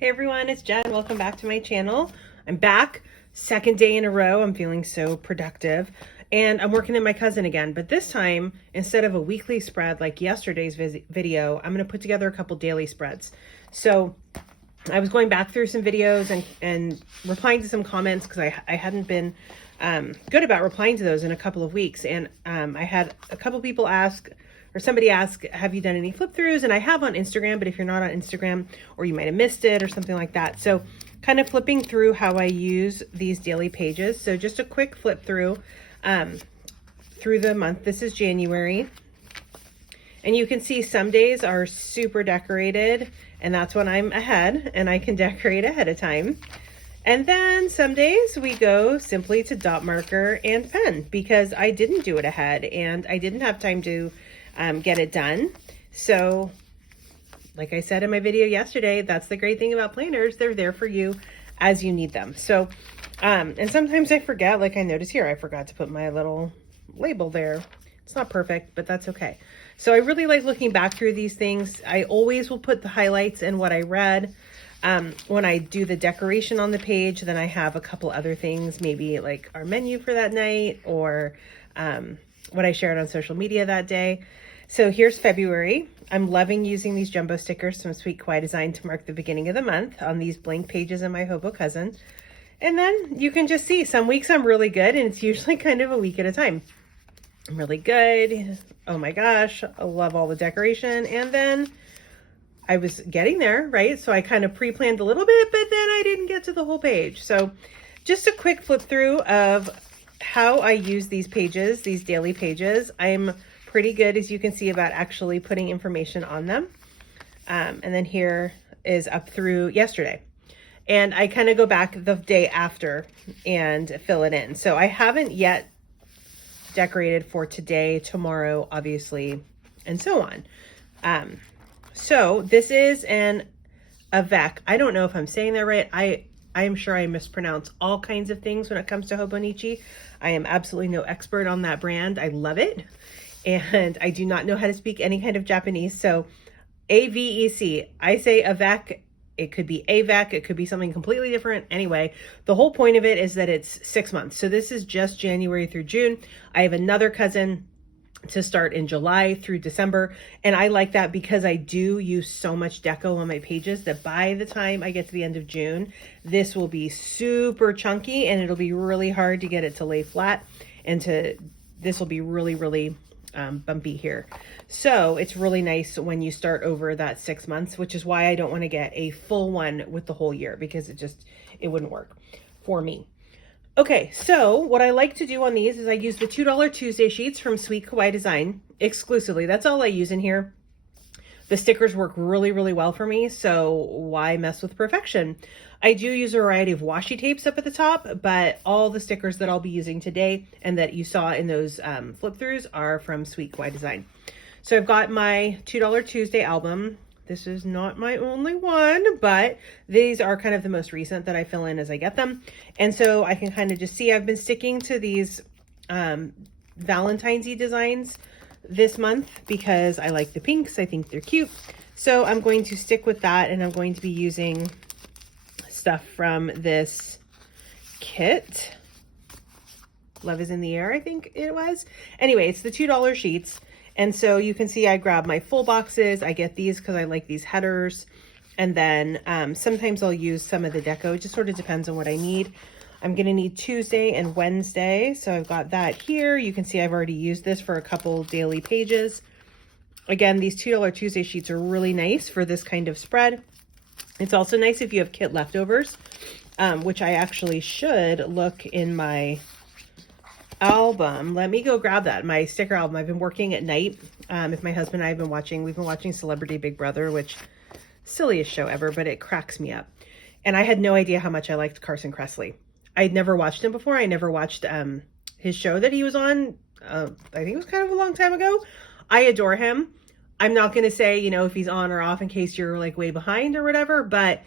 Hey everyone, it's Jen. Welcome back to my channel. I'm back, second day in a row. I'm feeling so productive. And I'm working in my cousin again, but this time, instead of a weekly spread like yesterday's video, I'm gonna put together a couple daily spreads. So I was going back through some videos and replying to some comments because I hadn't been good about replying to those in a couple of weeks. And I had a couple people ask, or somebody asked, have you done any flip throughs? And I have on Instagram, but if you're not on Instagram, or you might have missed it or something like that. So kind of flipping through how I use these daily pages. So just a quick flip through the month. This is January. And you can see some days are super decorated, and that's when I'm ahead and I can decorate ahead of time. And then some days we go simply to dot marker and pen because I didn't do it ahead and I didn't have time to get it done. So like I said in my video yesterday, that's the great thing about planners. They're there for you as you need them. So, and sometimes I forget, like I noticed here, I forgot to put my little label there. It's not perfect, but that's okay. So I really like looking back through these things. I always will put the highlights and what I read. When I do the decoration on the page, then I have a couple other things, maybe like our menu for that night or what I shared on social media that day. So here's February. I'm loving using these jumbo stickers from Sweet Kawaii Design to mark the beginning of the month on these blank pages in my Hobo Cousin. And then you can just see some weeks I'm really good, and it's usually kind of a week at a time. I'm really good. Oh my gosh, I love all the decoration. And then I was getting there, right? So I kind of pre-planned a little bit, but then I didn't get to the whole page. So just a quick flip through of how I use these pages, these daily pages. I'm pretty good, as you can see, about actually putting information on them. And then here is up through yesterday. And I kind of go back the day after and fill it in. So I haven't yet decorated for today, tomorrow, obviously, and so on. So this is an Avec. I don't know if I'm saying that right. I am sure I mispronounce all kinds of things when it comes to Hobonichi. I am absolutely no expert on that brand. I love it. And I do not know how to speak any kind of Japanese. So AVEC, I say Avec. It could be Avec. It could be something completely different. Anyway, the whole point of it is that it's 6 months. So this is just January through June. I have another cousin to start in July through December. And I like that because I do use so much deco on my pages that by the time I get to the end of June, this will be super chunky and it'll be really hard to get it to lay flat, and this will be really, really bumpy here. So it's really nice when you start over that 6 months, which is why I don't want to get a full one with the whole year because it wouldn't work for me. Okay, so what I like to do on these is I use the $2 Tuesday sheets from Sweet Kawaii Design exclusively. That's all I use in here. The stickers work really, really well for me, so why mess with perfection? I do use a variety of washi tapes up at the top, but all the stickers that I'll be using today and that you saw in those flip throughs are from Sweet Kawaii Design. So I've got my $2 Tuesday album. This is not my only one, but these are kind of the most recent that I fill in as I get them. And so I can kind of just see I've been sticking to these Valentine's-y designs this month because I like the pinks. I think they're cute. So I'm going to stick with that, and I'm going to be using stuff from this kit. Love is in the Air, I think it was. Anyway, it's the $2 sheets. And so you can see I grab my full boxes. I get these because I like these headers. And then sometimes I'll use some of the deco. It just sort of depends on what I need. I'm going to need Tuesday and Wednesday. So I've got that here. You can see I've already used this for a couple daily pages. Again, these $2 Tuesday sheets are really nice for this kind of spread. It's also nice if you have kit leftovers, which I actually should look in my album. Let me go grab that, my sticker album. I've been working at night. If my husband and I have been watching, we've been watching Celebrity Big Brother, which silliest show ever, but it cracks me up. And I had no idea how much I liked Carson Kressley. I'd never watched him before. I never watched his show that he was on. I think it was kind of a long time ago. I adore him. I'm not going to say, you know, if he's on or off in case you're like way behind or whatever, but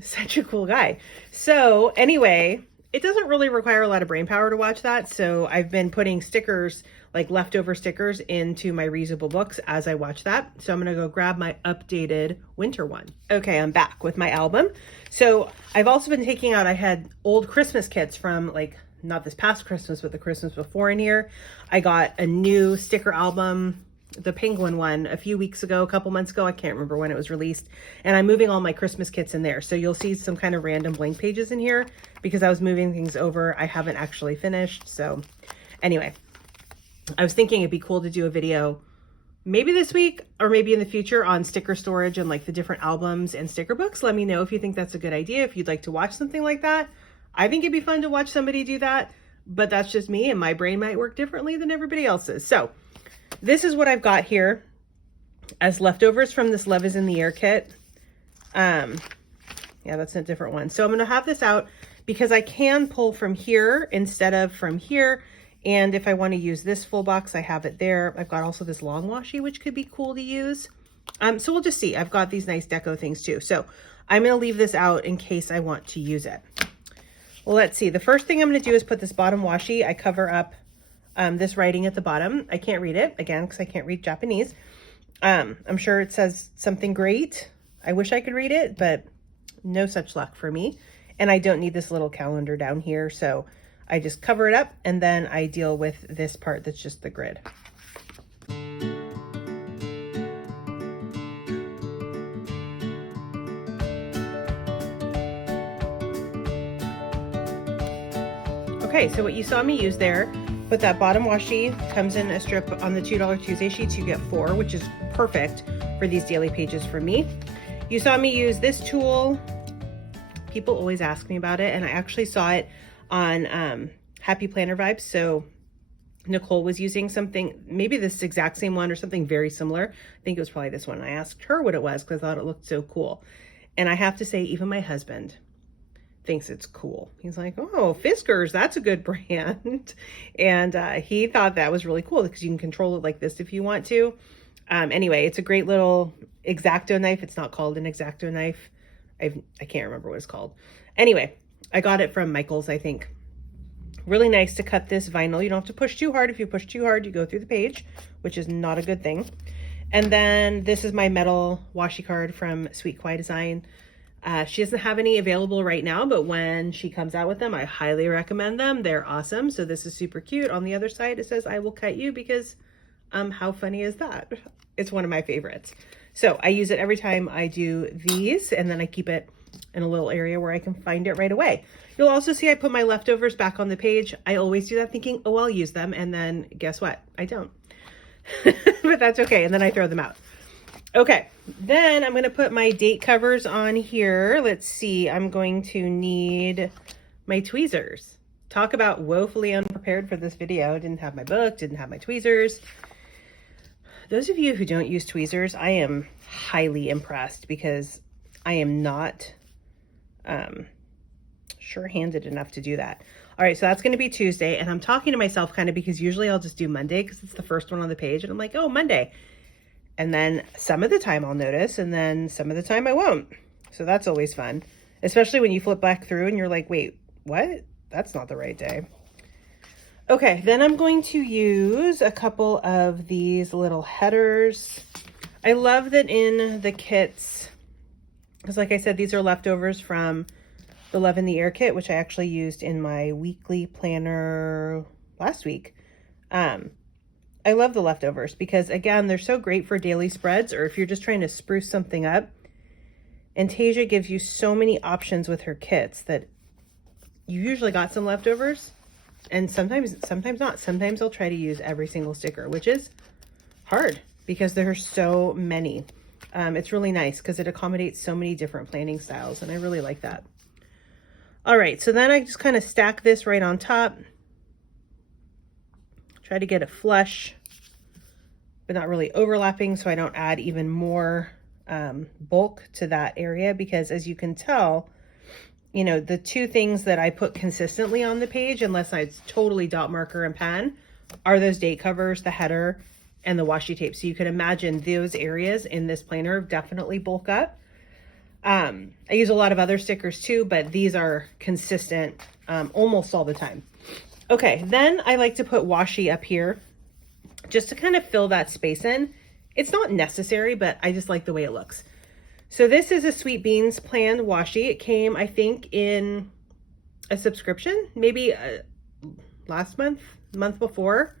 such a cool guy. So anyway, it doesn't really require a lot of brain power to watch that. So I've been putting stickers, like leftover stickers, into my reusable books as I watch that. So I'm gonna go grab my updated winter one. Okay, I'm back with my album. So I've also been taking out, I had old Christmas kits from like, not this past Christmas, but the Christmas before in here. I got a new sticker album, the penguin one, a few weeks ago, a couple months ago. I can't remember when it was released. And I'm moving all my Christmas kits in there. So you'll see some kind of random blank pages in here because I was moving things over. I haven't actually finished. So anyway, I was thinking it'd be cool to do a video maybe this week or maybe in the future on sticker storage and like the different albums and sticker books. Let me know if you think that's a good idea, if you'd like to watch something like that. I think it'd be fun to watch somebody do that, but that's just me and my brain might work differently than everybody else's. So this is what I've got here as leftovers from this Love is in the Air kit. Yeah, that's a different one. So I'm going to have this out because I can pull from here instead of from here. And if I want to use this full box, I have it there. I've got also this long washi, which could be cool to use. So we'll just see. I've got these nice deco things too. So I'm going to leave this out in case I want to use it. Well, let's see. The first thing I'm going to do is put this bottom washi. I cover up this writing at the bottom. I can't read it, again, because I can't read Japanese. I'm sure it says something great. I wish I could read it, but no such luck for me. And I don't need this little calendar down here, so I just cover it up, and then I deal with this part that's just the grid. Okay, so what you saw me use there, but that bottom washi comes in a strip on the $2 Tuesday sheets. You get 4, which is perfect for these daily pages for me. You saw me use this tool. People always ask me about it, and I actually saw it on Happy Planner Vibes. So Nicole was using something, maybe this exact same one or something very similar. I think it was probably this one. I asked her what it was because I thought it looked so cool. And I have to say, even my husband thinks it's cool. He's like, oh, Fiskars, that's a good brand. And he thought that was really cool because you can control it like this if you want to. Anyway, it's a great little X-Acto knife. It's not called an X-Acto knife. I can't remember what it's called. Anyway, I got it from Michael's, I think. Really nice to cut this vinyl. You don't have to push too hard. If you push too hard, you go through the page, which is not a good thing. And then this is my metal washi card from Sweet Kawaii Design. She doesn't have any available right now, but when she comes out with them, I highly recommend them. They're awesome. So this is super cute. On the other side, it says, I will cut you because how funny is that? It's one of my favorites. So I use it every time I do these, and then I keep it in a little area where I can find it right away. You'll also see I put my leftovers back on the page. I always do that thinking, oh, I'll use them. And then guess what? I don't. But that's okay. And then I throw them out. Okay, then I'm going to put my date covers on here. Let's see. I'm going to need my tweezers. Talk about woefully unprepared for this video. Didn't have my book, didn't have my tweezers. Those of you who don't use tweezers, I am highly impressed because I am not sure-handed enough to do that. All right, so that's going to be Tuesday, and I'm talking to myself kind of because usually I'll just do Monday because it's the first one on the page, and I'm like, oh, Monday. And then some of the time I'll notice, and then some of the time I won't. So that's always fun, especially when you flip back through and you're like, wait, what? That's not the right day. Okay, then I'm going to use a couple of these little headers. I love that in the kits, because like I said, these are leftovers from the Love in the Air kit, which I actually used in my weekly planner last week. I love the leftovers because, again, they're so great for daily spreads or if you're just trying to spruce something up. And Tasia gives you so many options with her kits that you usually got some leftovers. And sometimes not. Sometimes I'll try to use every single sticker, which is hard because there are so many. It's really nice because it accommodates so many different planning styles, and I really like that. All right, so then I just kind of stack this right on top. Try to get it flush, but not really overlapping so I don't add even more bulk to that area because as you can tell, you know, the two things that I put consistently on the page, unless I totally dot marker and pen, are those date covers, the header, and the washi tape. So you can imagine those areas in this planner definitely bulk up. I use a lot of other stickers too, but these are consistent almost all the time. Okay, then I like to put washi up here just to kind of fill that space in. It's not necessary, but I just like the way it looks. So this is a Sweet Beans Planned washi. It came, I think, in a subscription, maybe last month before.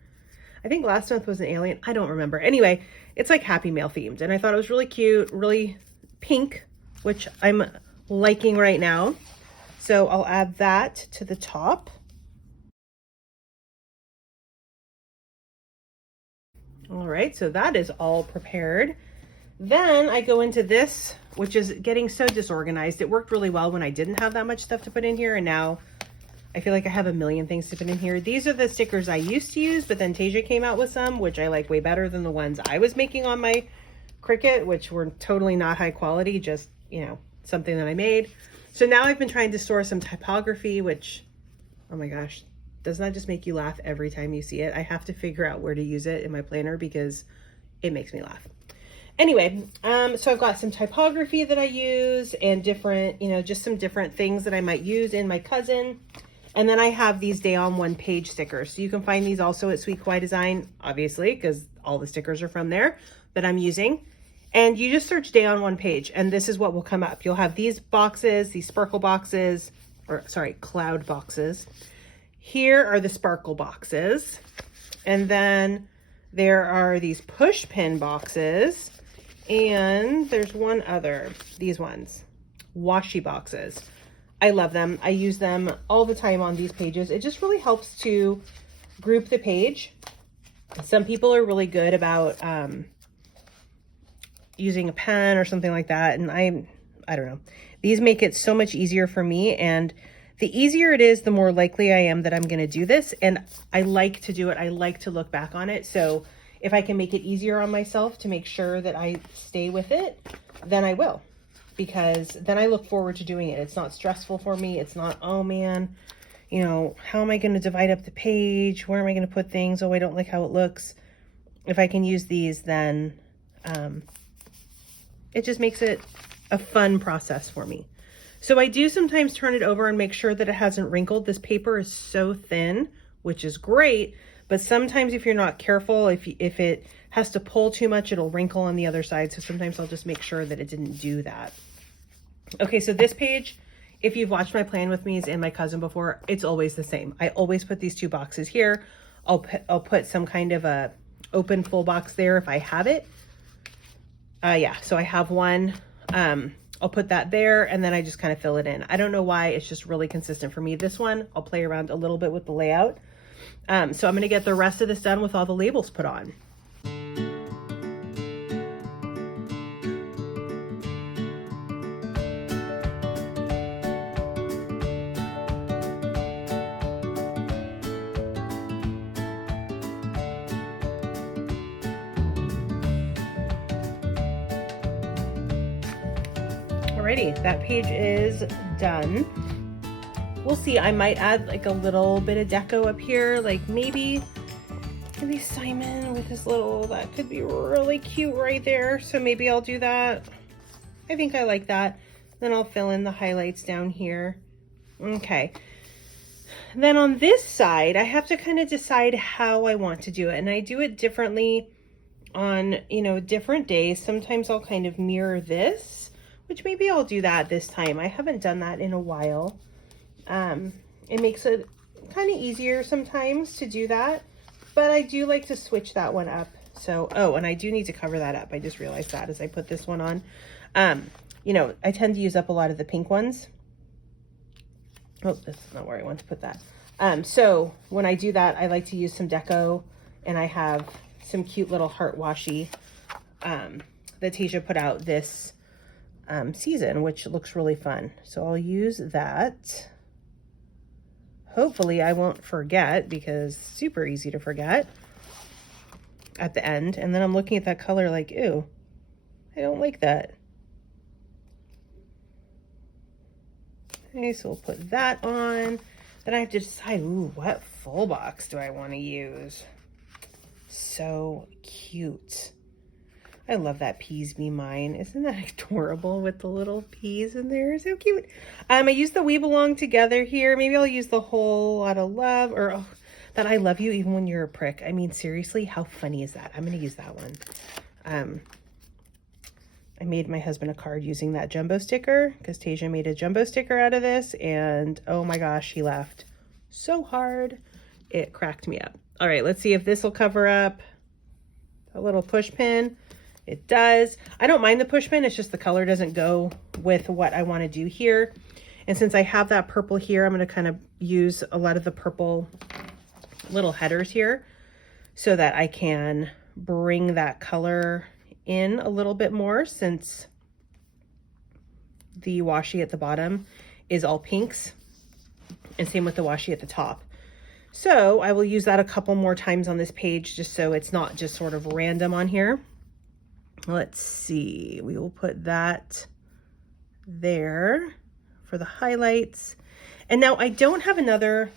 I think last month was an alien. I don't remember. Anyway, it's like Happy Mail themed. And I thought it was really cute, really pink, which I'm liking right now. So I'll add that to the top. All right, so that is all prepared. Then I go into this, which is getting so disorganized. It worked really well when I didn't have that much stuff to put in here, and now I feel like I have a million things to put in here. These are the stickers I used to use, but then Tasia came out with some, which I like way better than the ones I was making on my Cricut, which were totally not high quality, just, you know, something that I made. So now I've been trying to store some typography, which, oh my gosh, doesn't that just make you laugh every time you see it? I have to figure out where to use it in my planner because it makes me laugh. Anyway, so I've got some typography that I use and different, you know, just some different things that I might use in my cousin. And then I have these Day on One Page stickers. So you can find these also at Sweet Kawaii Design, obviously, because all the stickers are from there that I'm using. And you just search Day on One Page, and this is what will come up. You'll have these boxes, these sparkle boxes, or sorry, cloud boxes. Here are the sparkle boxes. And then there are these push pin boxes. And there's one other, these ones, washi boxes. I love them. I use them all the time on these pages. It just really helps to group the page. Some people are really good about using a pen or something like that. And I don't know. These make it so much easier for me. And the easier it is, the more likely I am that I'm going to do this. And I like to do it. I like to look back on it. So if I can make it easier on myself to make sure that I stay with it, then I will. Because then I look forward to doing it. It's not stressful for me. It's not, oh man, you know, how am I going to divide up the page? Where am I going to put things? Oh, I don't like how it looks. If I can use these, then it just makes it a fun process for me. So I do sometimes turn it over and make sure that it hasn't wrinkled. This paper is so thin, which is great. But sometimes if you're not careful, if it has to pull too much, it'll wrinkle on the other side. So sometimes I'll just make sure that it didn't do that. Okay, so this page, if you've watched my plan with me and my cousin before, it's always the same. I always put these two boxes here. I'll put some kind of a open full box there if I have it. Yeah, so I have one. I'll put that there and then I just kind of fill it in. I don't know why, it's just really consistent for me. This one, I'll play around a little bit with the layout. So I'm going to get the rest of this done with all the labels put on. Alrighty, that page is done. We'll see, I might add like a little bit of deco up here, like maybe Simon with his little, that could be really cute right there. So maybe I'll do that. I think I like that. Then I'll fill in the highlights down here. Okay. Then on this side, I have to kind of decide how I want to do it. And I do it differently on, you know, different days. Sometimes I'll kind of mirror this, which maybe I'll do that this time. I haven't done that in a while. It makes it kind of easier sometimes to do that, but I do like to switch that one up. So, oh, and I do need to cover that up. I just realized that as I put this one on. You know, I tend to use up a lot of the pink ones. Oh, that's not where I want to put that. So when I do that, I like to use some deco, and I have some cute little heart washi that Tasia put out this season, which looks really fun. So I'll use that. Hopefully I won't forget, because it's super easy to forget at the end. And then I'm looking at that color like, ew, I don't like that. Okay, so we'll put that on. Then I have to decide, ooh, what full box do I want to use? So cute. I love that Peas Be Mine. Isn't that adorable with the little peas in there? So cute. I used the We Belong Together here. Maybe I'll use the Whole Lot of Love, or oh, that I love you even when you're a prick. I mean, seriously, how funny is that? I'm going to use that one. I made my husband a card using that jumbo sticker because Tasia made a jumbo sticker out of this, and oh my gosh, he laughed so hard. It cracked me up. All right, let's see if this will cover up a little push pin. It does. I don't mind the push pin. It's just the color doesn't go with what I want to do here. And since I have that purple here, I'm going to kind of use a lot of the purple little headers here so that I can bring that color in a little bit more, since the washi at the bottom is all pinks, and same with the washi at the top. So I will use that a couple more times on this page just so it's not just sort of random on here. Let's see, we will put that there for the highlights. And now I don't have another,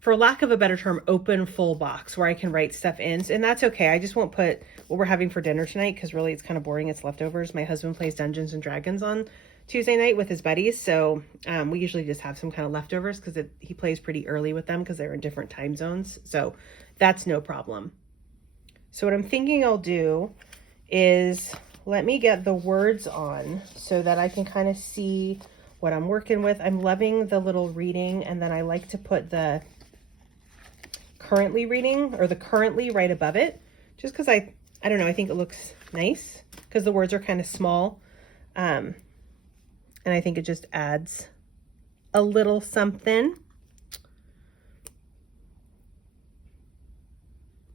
for lack of a better term, open full box where I can write stuff in. And that's okay. I just won't put what we're having for dinner tonight because really it's kind of boring. It's leftovers. My husband plays Dungeons and Dragons on Tuesday night with his buddies. So we usually just have some kind of leftovers because he plays pretty early with them because they're in different time zones. So that's no problem. So what I'm thinking I'll do is let me get the words on so that I can kind of see what I'm working with. I'm loving the little reading, and then I like to put the currently reading or the currently right above it, just because I don't know, I think it looks nice because the words are kind of small. And I think it just adds a little something.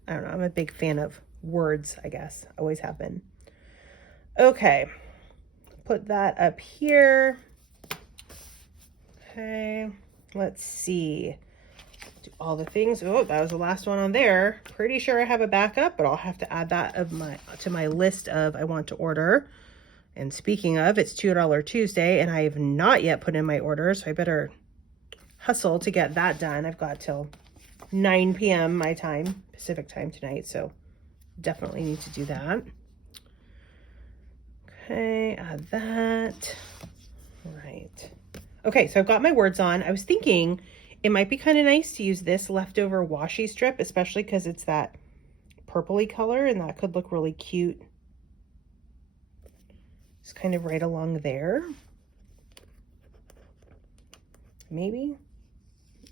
I don't know, I'm a big fan of words, I guess. Always have been. Okay, put that up here. Okay, let's see. Do all the things. Oh, that was the last one on there. Pretty sure I have a backup, but I'll have to add that to my list of I want to order. And speaking of, it's $2 Tuesday, and I have not yet put in my order, so I better hustle to get that done. I've got till 9 p.m. my time, Pacific time tonight, so definitely need to do that. Okay, add that. All right. Okay, so I've got my words on. I was thinking it might be kind of nice to use this leftover washi strip, especially because it's that purpley color, and that could look really cute. It's kind of right along there. Maybe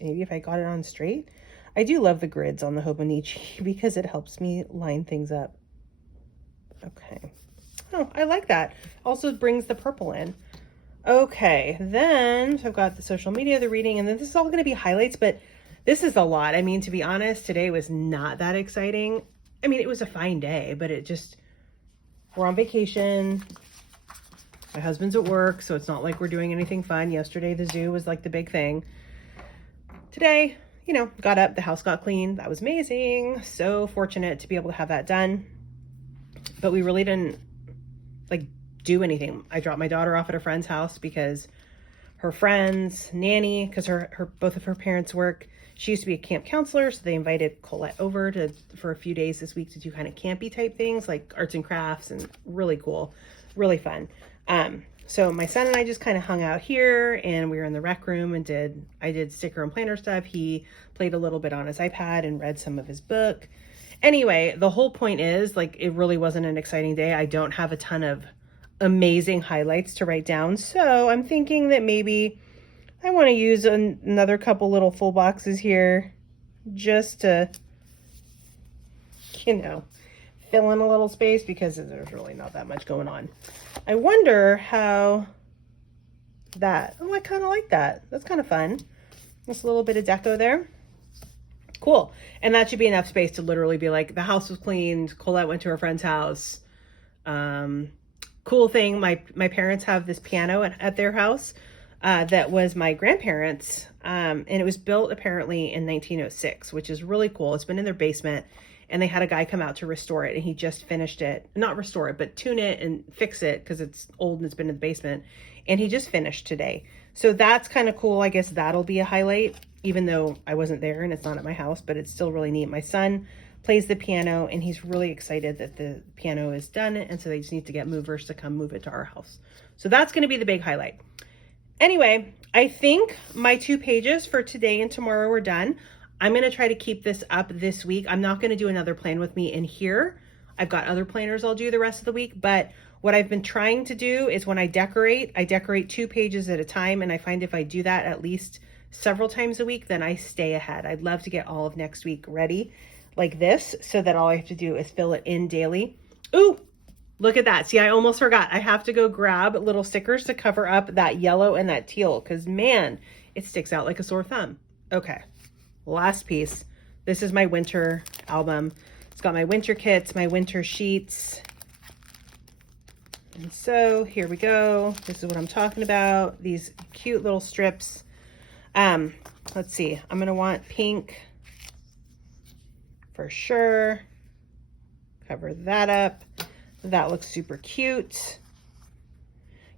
if I got it on straight. I do love the grids on the Hobonichi because it helps me line things up. Okay. Oh, I like that. Also brings the purple in. Okay, then so I've got the social media, the reading, and then this is all going to be highlights, but this is a lot. I mean, to be honest, today was not that exciting. I mean, it was a fine day, but we're on vacation. My husband's at work, so it's not like we're doing anything fun. Yesterday, the zoo was like the big thing. Today, you know, got up, the house got clean. That was amazing. So fortunate to be able to have that done. But we really didn't like do anything. I dropped my daughter off at a friend's house because her friend's nanny, because both of her parents work. She used to be a camp counselor, so they invited Colette over for a few days this week to do kind of campy type things like arts and crafts, and really cool, really fun. So my son and I just kind of hung out here, and we were in the rec room and I did sticker and planner stuff. He played a little bit on his iPad and read some of his book. Anyway, the whole point is, like, it really wasn't an exciting day. I don't have a ton of amazing highlights to write down. So I'm thinking that maybe I want to use another couple little full boxes here just to, you know, fill in a little space because there's really not that much going on. I wonder how I kind of like that. That's kind of fun. Just a little bit of deco there. Cool. And that should be enough space to literally be like, the house was cleaned, Colette went to her friend's house. Cool thing, my parents have this piano at their house that was my grandparents', and it was built apparently in 1906, which is really cool. It's been in their basement, and they had a guy come out to restore it, and he just finished it. Not restore it, but tune it and fix it because it's old and it's been in the basement, and he just finished today. So that's kind of cool. I guess that'll be a highlight. even though I wasn't there and it's not at my house, but it's still really neat. My son plays the piano and he's really excited that the piano is done. And so they just need to get movers to come move it to our house. So that's going to be the big highlight. Anyway, I think my 2 pages for today and tomorrow are done. I'm going to try to keep this up this week. I'm not going to do another plan with me in here. I've got other planners I'll do the rest of the week, but what I've been trying to do is when I decorate 2 pages at a time. And I find if I do that at least several times a week, then I stay ahead. I'd love to get all of next week ready like this so that all I have to do is fill it in daily. Ooh, look at that. See, I almost forgot. I have to go grab little stickers to cover up that yellow and that teal because, man, it sticks out like a sore thumb. Okay, last piece. This is my winter album. It's got my winter kits, my winter sheets. And so here we go. This is what I'm talking about. These cute little strips. Let's see. I'm going to want pink for sure. Cover that up. That looks super cute.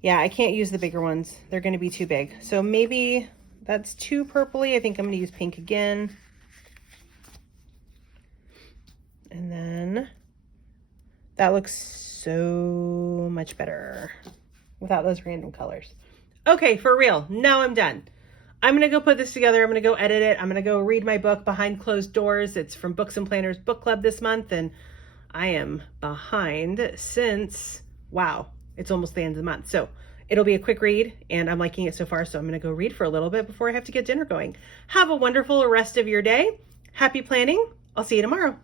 Yeah, I can't use the bigger ones. They're going to be too big. So maybe that's too purpley. I think I'm going to use pink again. And then that looks so much better without those random colors. Okay, for real. Now I'm done. I'm going to go put this together. I'm going to go edit it. I'm going to go read my book, Behind Closed Doors. It's from Books and Planners Book Club this month. And I am behind since, wow, it's almost the end of the month. So it'll be a quick read and I'm liking it so far. So I'm going to go read for a little bit before I have to get dinner going. Have a wonderful rest of your day. Happy planning. I'll see you tomorrow.